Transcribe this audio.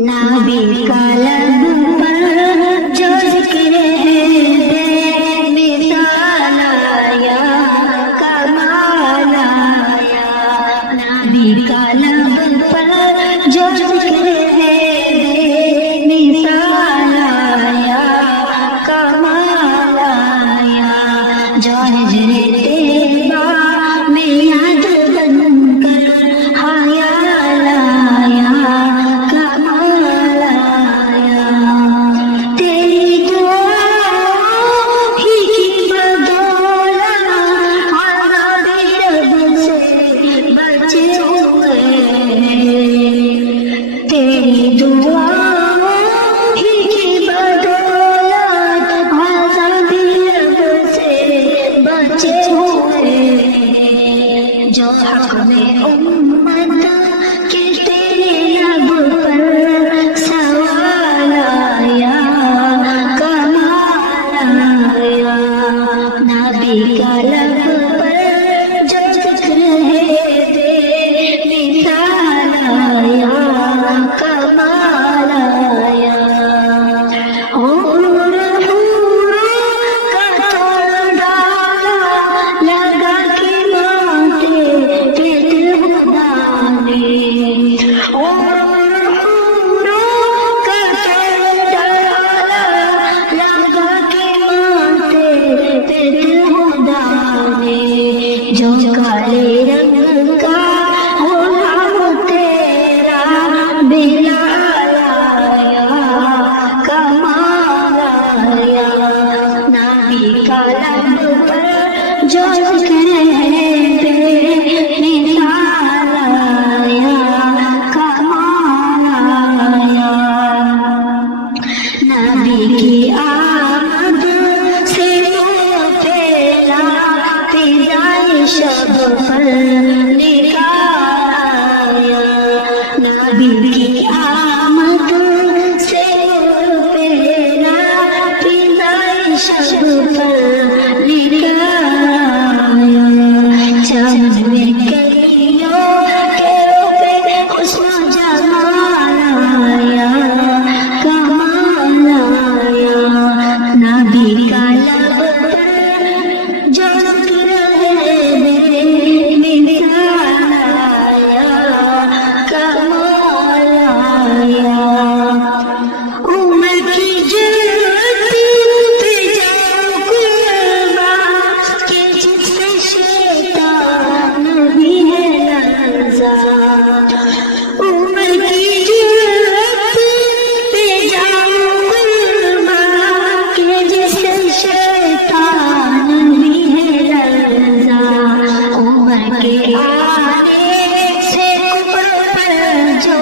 نبی کا لب پر جو ذکر ہے بے مثال آیا کمال آیا نبی کا لب پر جو ذکر ہے بے مثال آیا کمال آیا جو ہجر طیبہ میں یاد بن کر خیال آیا کمال آیا تیری دعاؤں ہی کی بدولت عذاب رب سے بچے ہوئے تیری دعاؤں ہی کی بدولت عذاب رب سے بچے ہوئے جو حق میں امت کے تیرے لب پر سوال آیا کمال آیا نبی کا لب پر جو ذکر ہے بے مثال آیا کمال آیا حور کا توڑ ڈالا لگا کے مانتے تیرے خدا نے حور کا توڑ ڈالا لگا کے مانتے تیرے خدا نے جو کالے رنگ کا غلام تیرا بلال آیا کمال آیا نبی کا لب پر جو ذکر ہے بے مثال آیا کمال آیا نبی کی آمد سے نور پھیلا فضائے شب پر نکال آیا نبی کی آمد سے نور پھیلا فضائے شب پر نکال آیا چمن میں کلیوں کے پہ حسن و جمال آیا کمال آیا نبی کا لب پر جو ذکر ہے بے مثال آیا کمال آیا عمر کی جلتی پہ جاؤ قربان کہ جس سے شیطان بھی ہے لرزا عمر کی جلتی پہ جاؤ قربان کہ جس سے شیطان بھی ہے لرزا عمر کے آنے سے کفر پر جو